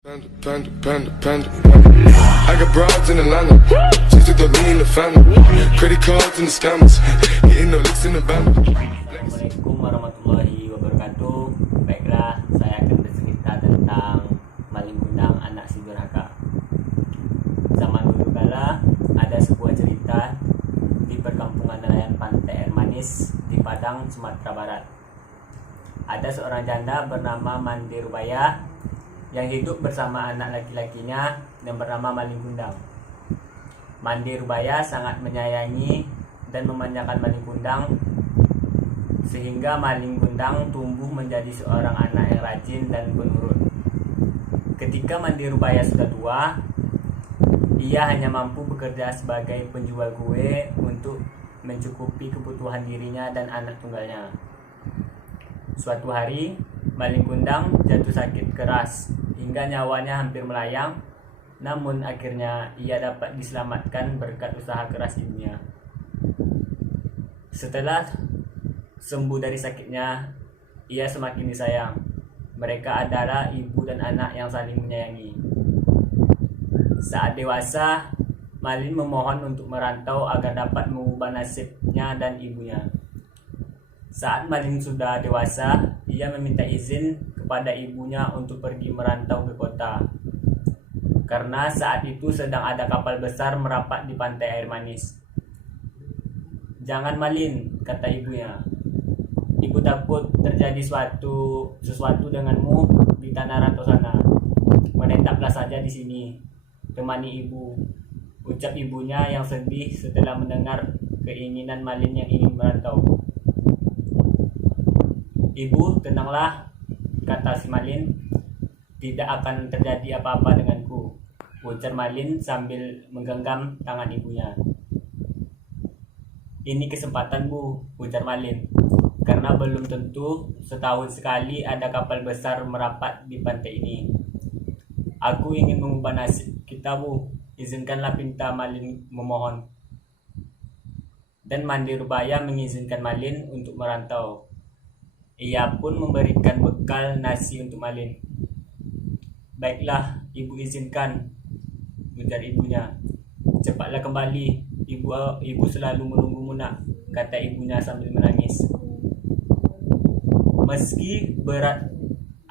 Panda. I got broads in Atlanta. Just to me in the family. Credit cards and the scammers. Getting no licks in the band. Assalamualaikum warahmatullahi wabarakatuh. Baiklah, saya akan bercerita tentang maling kundang anak si durhaka. Zaman dulu kala ada sebuah cerita di perkampungan nelayan Pantai Air Manis di Padang, Sumatera Barat. Ada seorang janda bernama Mandi Rubaya yang hidup bersama anak laki-lakinya yang bernama Maling Kundang. Mandi Rubaya sangat menyayangi dan memanjakan Maling Kundang, sehingga Maling Kundang tumbuh menjadi seorang anak yang rajin dan penurut. Ketika Mandi Rubaya sudah tua, ia hanya mampu bekerja sebagai penjual kue untuk mencukupi kebutuhan dirinya dan anak tunggalnya. Suatu hari, Maling Kundang jatuh sakit keras hingga nyawanya hampir melayang, namun akhirnya ia dapat diselamatkan berkat usaha keras ibunya. Setelah sembuh dari sakitnya, ia semakin disayang. Mereka adalah ibu dan anak yang saling menyayangi. Saat dewasa, Malin memohon untuk merantau agar dapat mengubah nasibnya dan ibunya. Saat Malin sudah dewasa, ia meminta izin kepada ibunya untuk pergi merantau ke kota. Karena saat itu sedang ada kapal besar merapat di Pantai Air Manis. "Jangan Malin," kata ibunya. "Ibu takut terjadi sesuatu denganmu di tanah rantau sana. Menetaplah saja di sini, temani ibu," ucap ibunya yang sedih setelah mendengar keinginan Malin yang ingin merantau. "Ibu, tenanglah," kata si Malin. "Tidak akan terjadi apa-apa denganku," ujar Malin sambil menggenggam tangan ibunya. "Ini kesempatanmu," ujar Malin, "karena belum tentu setahun sekali ada kapal besar merapat di pantai ini. Aku ingin mengubah nasib kita, Bu. Izinkanlah," pinta Malin memohon. Dan Mandi Rubaya mengizinkan Malin untuk merantau. Ia pun memberikan bekal nasi untuk Malin. "Baiklah, ibu izinkan," ujar ibunya. "Cepatlah kembali, ibu selalu menunggumu nak," kata ibunya sambil menangis. Meski berat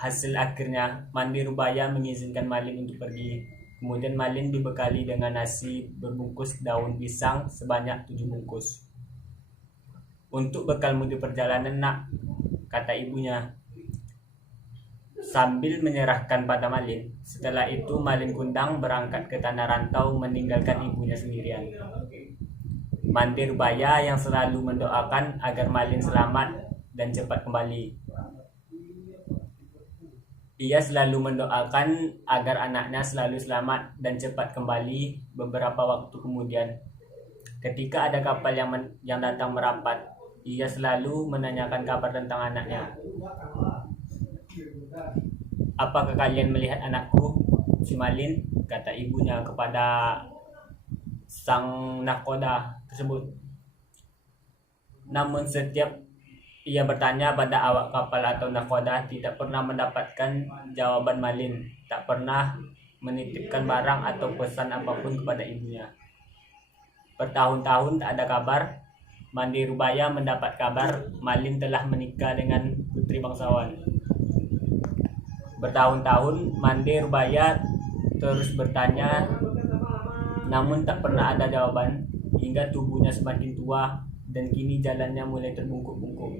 hasil akhirnya, Mandi Rubaya mengizinkan Malin untuk pergi. Kemudian Malin dibekali dengan nasi berbungkus daun pisang sebanyak 7 bungkus. "Untuk bekalmu di perjalanan nak," kata ibunya sambil menyerahkan pada Malin. Setelah itu Maling Kundang berangkat ke tanah rantau meninggalkan ibunya sendirian. Mandi Rubaya yang selalu mendoakan agar Malin selamat dan cepat kembali. Ia selalu mendoakan agar anaknya selalu selamat dan cepat kembali. Beberapa waktu kemudian, ketika ada kapal yang datang merapat, ia selalu menanyakan kabar tentang anaknya. "Apakah kalian melihat anakku, si Malin?" kata ibunya kepada sang nahkoda tersebut. Namun setiap ia bertanya pada awak kapal atau nahkoda, tidak pernah mendapatkan jawaban. Malin tak pernah menitipkan barang atau pesan apapun kepada ibunya. Bertahun-tahun tak ada kabar. Mandi Rubaya mendapat kabar Malin telah menikah dengan putri bangsawan. Bertahun-tahun Mandi Rubaya terus bertanya, namun tak pernah ada jawaban, hingga tubuhnya semakin tua dan kini jalannya mulai terbungkuk-bungkuk.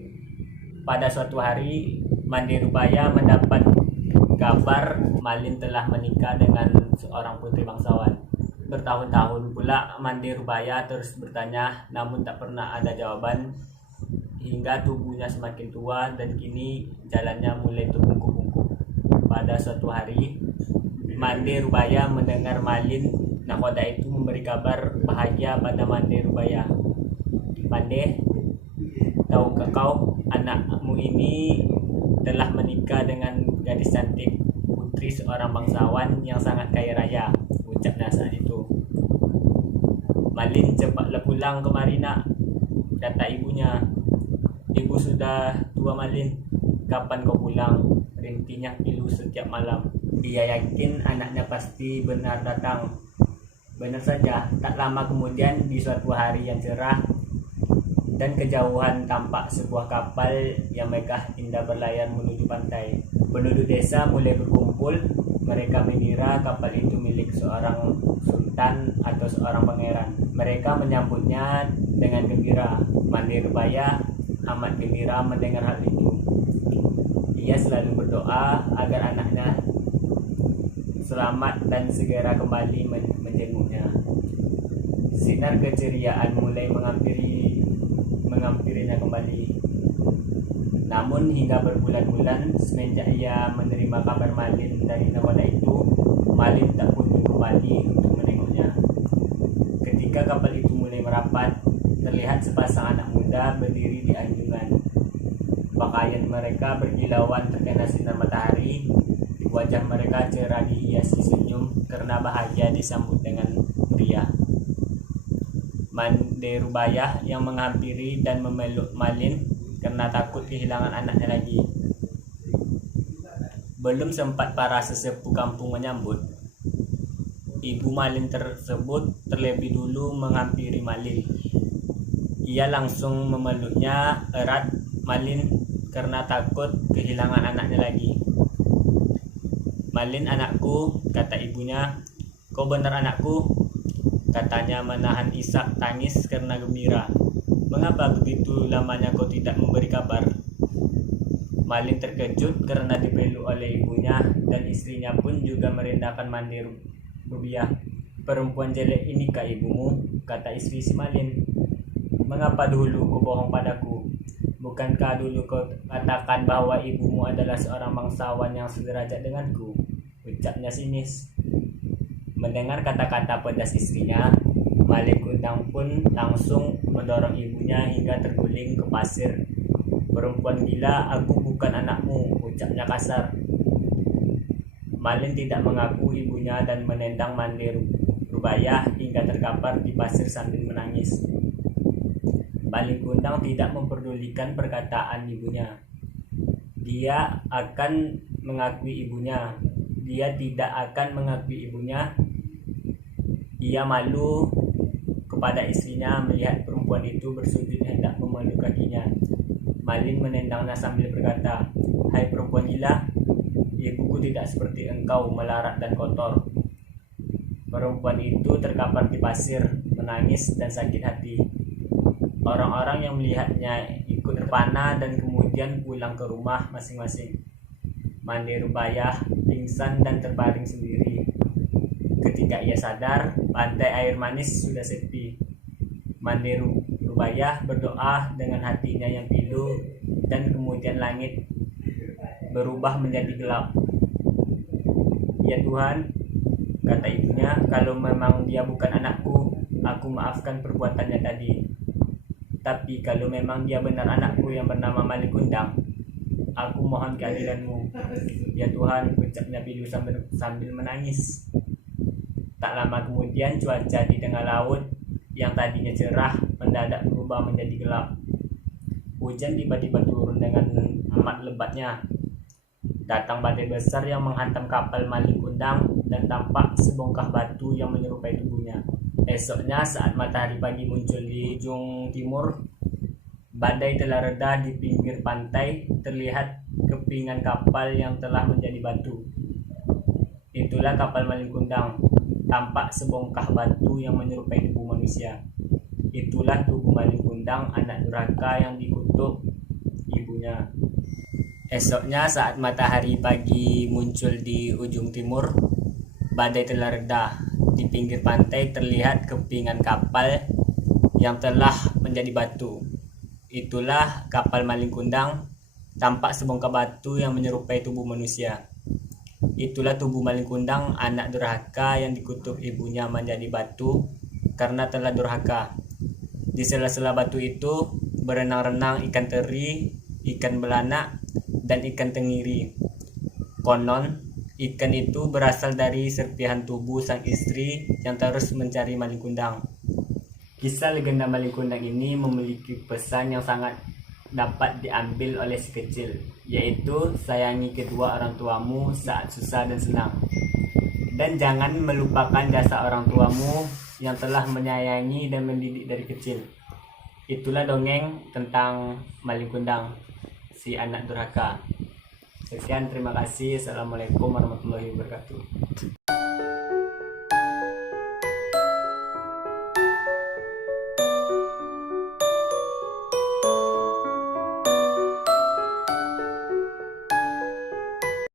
Pada suatu hari, Mandi Rubaya mendapat kabar Malin telah menikah dengan seorang putri bangsawan. Bertahun-tahun pula Mandi Rubaya terus bertanya, namun tak pernah ada jawaban, hingga tubuhnya semakin tua dan kini jalannya mulai terbungkuk-bungkuk. Pada suatu hari, Mandi Rubaya mendengar Malin nahkoda itu memberi kabar bahagia pada Mandi Rubaya. "Mandi, tahukah kau anakmu ini telah menikah dengan gadis cantik, putri seorang bangsawan yang sangat kaya raya," ucapnya saat itu. "Malin, cepatlah pulang kemari nak," kata ibunya. "Ibu sudah tua Malin, kapan kau pulang?" rintinya pilu setiap malam. Ia yakin anaknya pasti benar datang. Benar saja, tak lama kemudian di suatu hari yang cerah dan kejauhan tampak sebuah kapal yang megah indah berlayar menuju pantai. Penduduk desa mulai berkumpul. Mereka mengira kapal itu milik seorang sultan atau seorang pangeran. Mereka menyambutnya dengan gembira. Mande Rubaya amat gembira mendengar hal itu. Ia selalu berdoa agar anaknya selamat dan segera kembali menjenguknya. Sinar keceriaan mulai menghampirinya kembali. Namun hingga berbulan-bulan semenjak ia menerima kabar Malin dari nakoda itu, Malin tak kunjung kembali untuk menengoknya. Ketika kapal itu mulai merapat, terlihat sepasang anak muda berdiri di anjungan. Pakaian mereka berkilauan terkena sinar matahari. Wajah mereka cerah dihiasi senyum karena bahagia disambut dengan meriah. Mande Rubaya yang menghampiri dan memeluk Malin karena takut kehilangan anaknya lagi. Belum sempat para sesepuh kampung menyambut, ibu Malin tersebut terlebih dulu menghampiri Malin. Ia langsung memeluknya erat Malin karena takut kehilangan anaknya lagi. "Malin anakku," kata ibunya. "Kau benar anakku?" katanya menahan isak tangis karena gembira. "Mengapa begitu lamanya kau tidak memberi kabar?" Malin terkejut karena dipeluk oleh ibunya dan istrinya pun juga merendahkan Mande Rubaya. "Perempuan jelek inikah ibumu?" kata istri si Malin. "Mengapa dulu kau bohong padaku? Bukankah dulu kau katakan bahwa ibumu adalah seorang bangsawan yang sederajat denganku?" ucapnya sinis. Mendengar kata-kata pedas istrinya, Malin Kundang pun langsung mendorong ibunya hingga terguling ke pasir. "Perempuan gila, aku bukan anakmu," ucapnya kasar. Malin tidak mengaku ibunya dan menendang Mande Rubaya hingga terkapar di pasir sambil menangis. Malin Kundang tidak memperdulikan perkataan ibunya. Dia akan mengakui ibunya. Dia tidak akan mengakui ibunya. Ia malu kepada istrinya melihat perempuan itu bersujud hendak memeluk kakinya. Malin menendangnya sambil berkata, "Hai perempuan gila, ibuku tidak seperti engkau melarat dan kotor." Perempuan itu terkapar di pasir, menangis dan sakit hati. Orang-orang yang melihatnya ikut terpana dan kemudian pulang ke rumah masing-masing. Mande Rubaya pingsan dan terbaring sendiri. Ketika ia sadar, pantai air manis sudah sepi. Mande Rubaya berdoa dengan hatinya yang pilu dan kemudian langit berubah menjadi gelap. "Ya Tuhan," kata ibunya, "kalau memang dia bukan anakku, aku maafkan perbuatannya tadi. Tapi kalau memang dia benar anakku yang bernama Malin Kundang, aku mohon keadilanmu. Ya Tuhan," ucapnya pilu sambil menangis. Tak lama kemudian cuaca di tengah laut yang tadinya cerah mendadak berubah menjadi gelap. Hujan tiba-tiba turun dengan amat lebatnya. Datang badai besar yang menghantam kapal Malin Kundang dan tampak sebongkah batu yang menyerupai tubuhnya. Esoknya saat matahari pagi muncul di ujung timur, badai telah reda. Di pinggir pantai terlihat kepingan kapal yang telah menjadi batu. Itulah kapal Malin Kundang. Tampak sebongkah batu yang menyerupai tubuh manusia. Itulah tubuh Malin Kundang, anak durhaka yang dikutuk ibunya. Esoknya saat matahari pagi muncul di ujung timur, badai telah reda. Di pinggir pantai terlihat kepingan kapal yang telah menjadi batu. Itulah kapal Malin Kundang. Tampak sebongkah batu yang menyerupai tubuh manusia. Itulah tubuh Malin Kundang, anak durhaka yang dikutuk ibunya menjadi batu karena telah durhaka. Di sela-sela batu itu berenang-renang ikan teri, ikan belanak, dan ikan tenggiri. Konon, ikan itu berasal dari serpihan tubuh sang istri yang terus mencari Malin Kundang. Kisah legenda Malin Kundang ini memiliki pesan yang sangat dapat diambil oleh si kecil, yaitu sayangi kedua orang tuamu saat susah dan senang. Dan jangan melupakan jasa orang tuamu yang telah menyayangi dan mendidik dari kecil. Itulah dongeng tentang Malin Kundang, si anak durhaka. Sekian, terima kasih. Assalamualaikum warahmatullahi wabarakatuh.